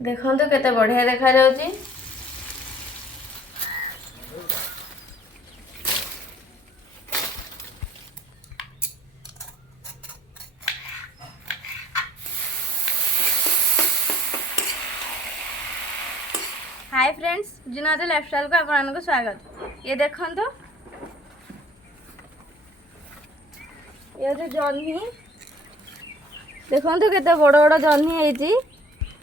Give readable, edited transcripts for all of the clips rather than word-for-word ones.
देखो केते बढ़िया देखा जाउची। हाय फ्रेंड्स, जीना लाइफस्टाइल को आपको स्वागत। ये देखो ये जो जह्नी देखो केते बड़ बड़ जह्नी है।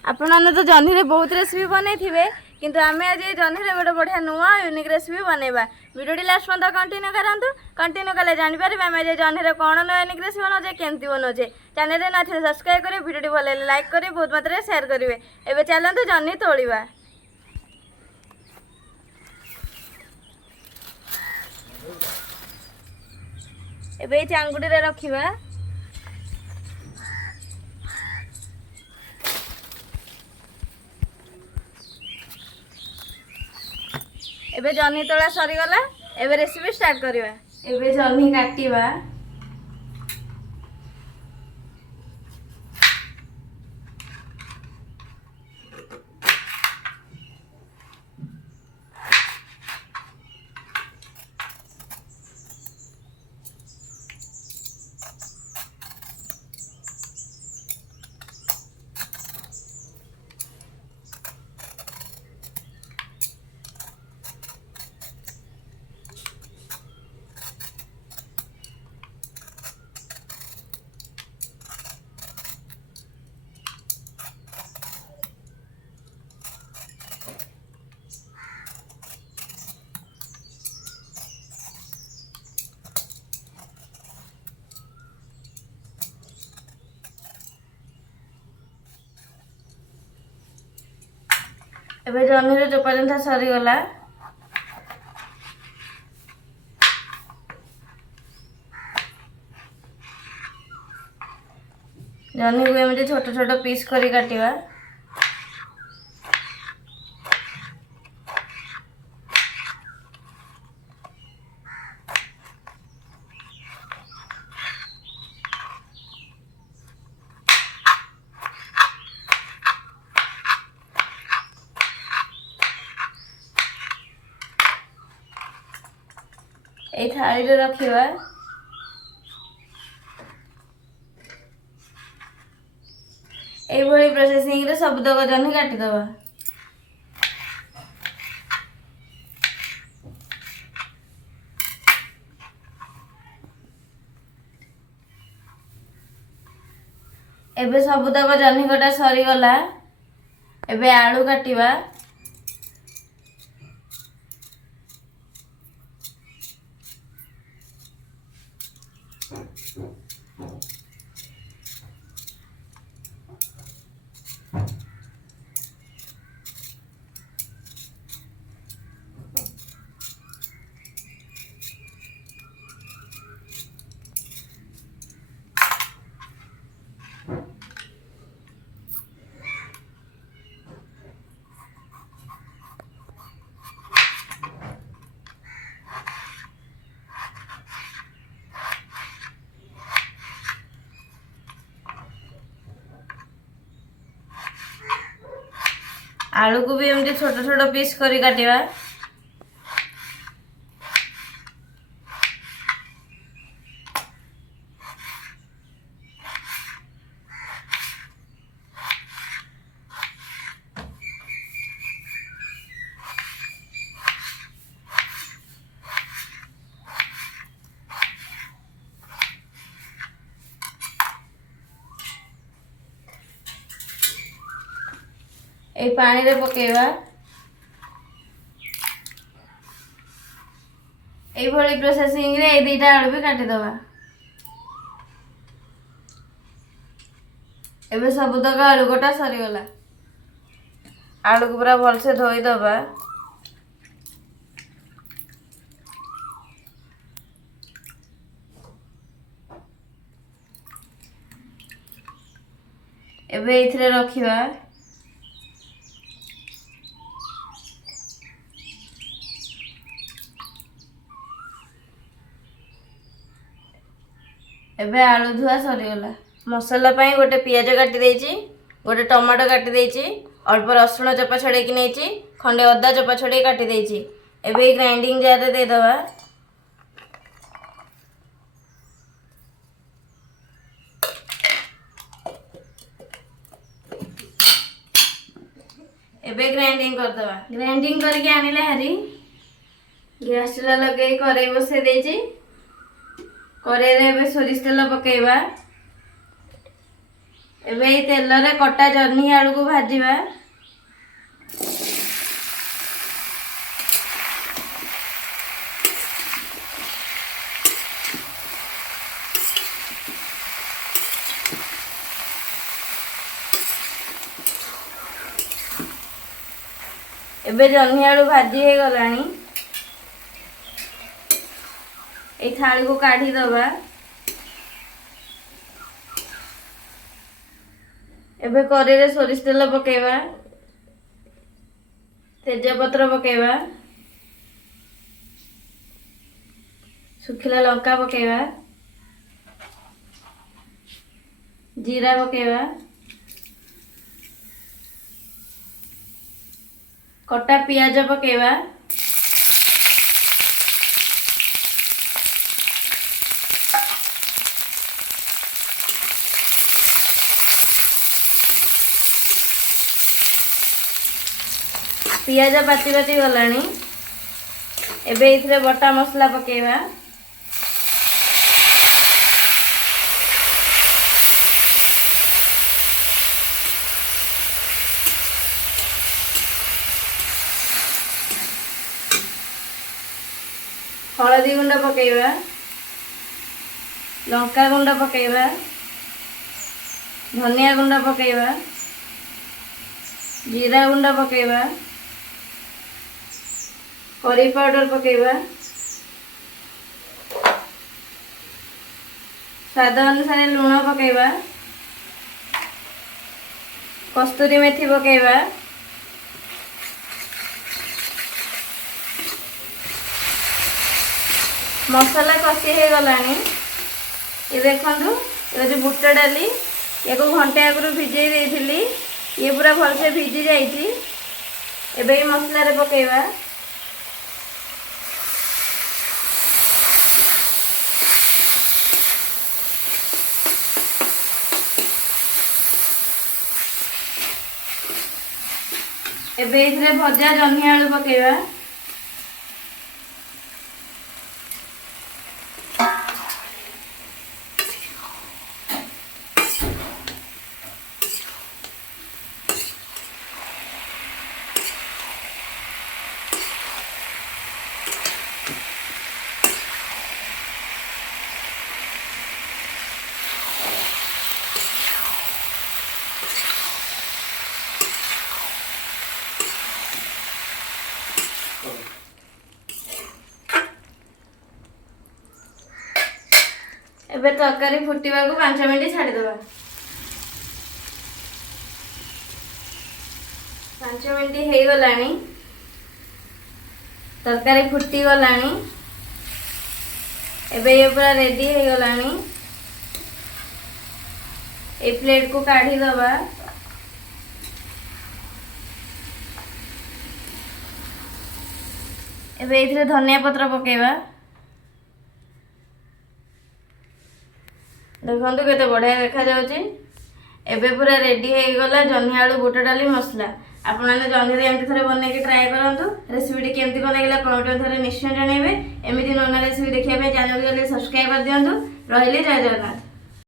आपण तो जह्नी रे बहुत रेसिपी बनई थे, किंतु आमे आज जह्नी रे गोटे बढ़िया नुआ यूनिक रेसिपी बनैबा। वीडियो लास्ट पर्यंत कंटिन्यू करंतु। कंटिन्यू कले जानि पारे आमे आज जह्नी रे कोन नुआ यूनिक रेसिपी बनाउछे, केमती बनाउछे। चैनल रे ना थे सब्सक्राइब करिवे, वीडियो भले लाइक करिवे, बहुत मात्रा शेयर करिवे। एबे चलंतु जह्नी तोड़ीबा। एबे चांगुडी रे रखिबा। एबे जह्नी तोड़ा सरी गला। एबे रेसिपी स्टार्ट करिवा। एबे जह्नी काटिबा। एबे जह्नी रे चोपा जंथा सरी गला। जह्नी को एमती छोट छोट पीस करी काटिबा। ए थाली रे रखिबा। ए भली प्रोसेसिंग रे सब तक जह्नी काटी दबा। एबे सब तक जह्नी कटा सरी गला। एबे आलू काटिबा। आलू को भी एमती छोट छोट पीस करी काटिबा। ए पानी रे पकेबा। ए भली प्रोसेसिंग रे ए दुईटा आलू भी काटी दबा। एबे सब तक आलू कटा सरी गला। आलू को पूरा भल से धोई दबा। एबे इथरे रखिबा। एबे आलू धुआ सरी गला। मसाला पाई गोटे पियाज काटी देछि, गोटे टमाटो काटी देछि, अल्प रसुण चोपा छड़े नहीं खंडे अदा चोपा छड़े काटी देछि एबे ग्राइंडिंग जार रे दे दवा। एबे ग्राइंडिंग कर दवा। ग्राइंडिंग करके आनिले हरी गैस चूल्हा लगे कड़ाई बसे देछि। कड़ाई रे एबे सोरिष तेल पकेइबा। एबे तेल रे कटा जह्नी आलू को भाजीबा। एबे जह्नी आलू भाजी हो गलानी। ए थाली को काढ़ी दबा। एबे कड़ाई रे सोरिष तेल पकेइबा। तेजपत्र पकेइबा। सुखिला लंका पकेइबा। जीरा पकेइबा। कटा पियाज पकेइबा। पियाज पाती पाती गलानी। एबे इथरे बटा मसला पकेइबा। हलदी गुंड पकेइबा। लंका गुंड पकेइबा। धनिया गुंड पकेइबा। जीरा गुंड पकेइबा। Curry powder पकेइबा। स्वाद अनुसार लूण पकेइबा। कस्तूरी मेथी पकेइबा। मसाला कषि हो गलानी। ये देखंतु ये जो बुट डाली या को घंटे आगु भिजई देइथिली ये पूरा भल से भिजी जाइछि। एबे ये मसला रे पकेइबा। एबे इथरे भजा जह्नी आलू पकेइबा। एबे तरकारी फुटिबा को 5 मिनिट छाड़ी दबा। 5 मिनिट हो गलानी। तरकारी फुटी गलानी। एबे ये पूरा रेडी हो गलानी। ए प्लेट को काढ़ी दबा। एबे इथरे धनिया पत्र पकेइबा। देखो केते बढ़िया देखा जाउची। एबे पूरा रेडी हो गला जह्नी आलू बुट डाली मसला। आपण माने जह्नी रे एमती थरे बने के ट्राई करंतु। रेसिपी केमती बनेगला कमेंट थरे निश्चय जणेबे। एमिति नोना रेसिपी देखिया पे चैनल को जल्दी सब्सक्राइब कर दियंतु। रहिले जय जगन्नाथ।